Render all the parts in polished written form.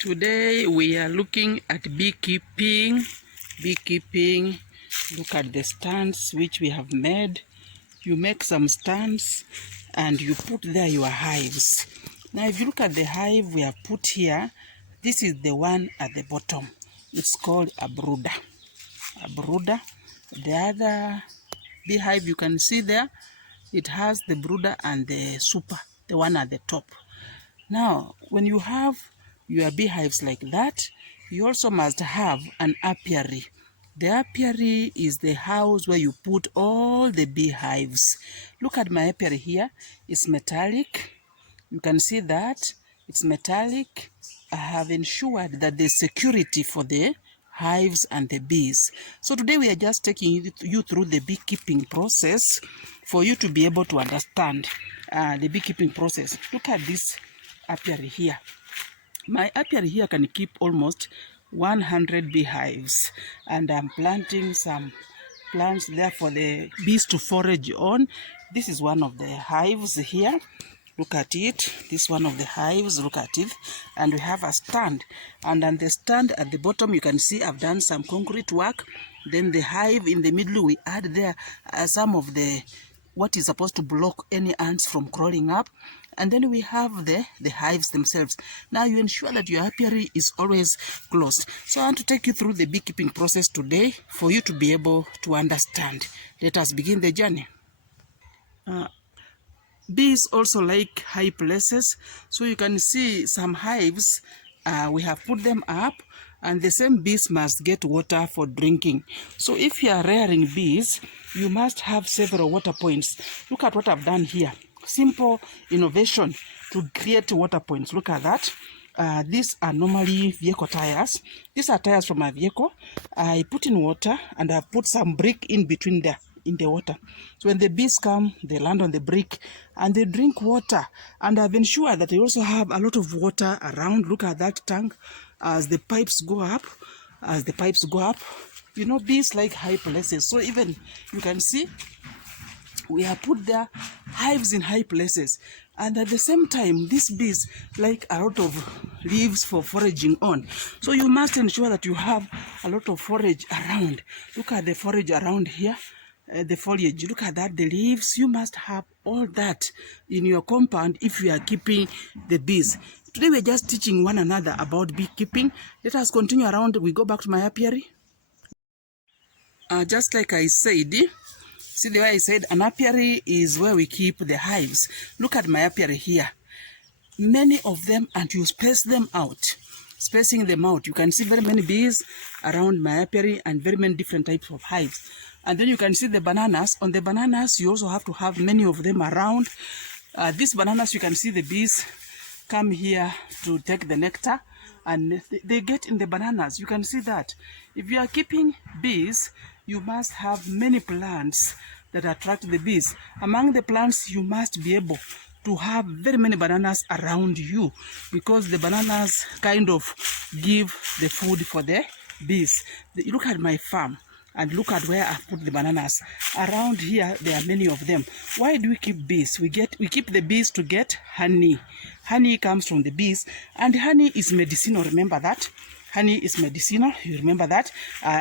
Today we are looking at beekeeping. Look at the stands which we have made. You make some stands and you put there your hives. Now if you look at the hive we have put here, this is the one at the bottom. It's called a brooder. The other beehive you can see there, it has the brooder and the super, the one at the top. Now when you have your beehives like that, you also must have an apiary. The apiary is the house where you put all the beehives. Look at my apiary here. It's metallic. You can see that it's metallic. I have ensured that there's security for the hives and the bees. So today we are just taking you through the beekeeping process for you to be able to understand the beekeeping process. Look at this apiary here. My apiary here can keep almost 100 beehives, and I'm planting some plants there for the bees to forage on. This is one of the hives here. Look at it. This is one of the hives. Look at it. And we have a stand. And on the stand at the bottom, you can see I've done some concrete work. Then the hive in the middle, we add there some of the what is supposed to block any ants from crawling up. And then we have the hives themselves. Now you ensure that your apiary is always closed. So I want to take you through the beekeeping process today for you to be able to understand. Let us begin the journey. Bees also like high places. So you can see some hives, we have put them up, and the same bees must get water for drinking. So if you are rearing bees, you must have several water points. Look at what I've done here. Simple innovation to create water points. Look at that. These are normally vehicle tires. These are tires from my vehicle. I put in water and I've put some brick in between there in the water. So when the bees come, they land on the brick and they drink water. And I've ensured that they also have a lot of water around. Look at that tank as the pipes go up. You know, bees like high places. So even you can see we have put their hives in high places, and at the same time these bees like a lot of leaves for foraging on. So you must ensure that you have a lot of forage around. Look at the forage around here, the foliage. Look at that, the leaves. You must have all that in your compound if you are keeping the bees. Today we're just teaching one another about beekeeping. Let us continue around. We go back to my apiary. Just like I said, see the way I said, an apiary is where we keep the hives. Look at my apiary here. Many of them, and you space them out. Spacing them out, you can see very many bees around my apiary and very many different types of hives. And then you can see the bananas. On the bananas, you also have to have many of them around. These bananas, you can see the bees come here to take the nectar, and they get in the bananas. You can see that. If you are keeping bees, you must have many plants that attract the bees. Among the plants, you must be able to have very many bananas around you, because the bananas kind of give the food for the bees. Look at my farm and look at where I've put the bananas. Around here, there are many of them. Why do we keep bees? We keep the bees to get honey. Honey comes from the bees, and honey is medicinal. Remember that. Honey is medicinal, you remember that.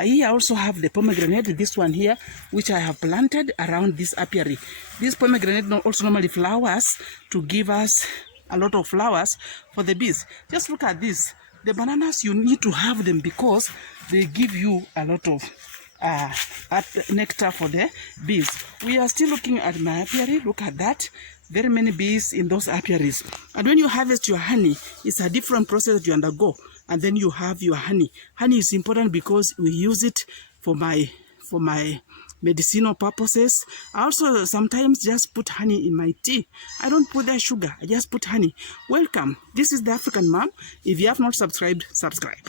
Here I also have the pomegranate, this one here, which I have planted around this apiary. This pomegranate also normally flowers to give us a lot of flowers for the bees. Just look at this. The bananas, you need to have them because they give you a lot of nectar for the bees. We are still looking at my apiary. Look at that. Very many bees in those apiaries. And when you harvest your honey, it's a different process that you undergo. And then you have your honey. Honey is important because we use it for my medicinal purposes. I also sometimes just put honey in my tea. I don't put the sugar. I just put honey. Welcome. This is the African Mom. If you have not subscribed, subscribe.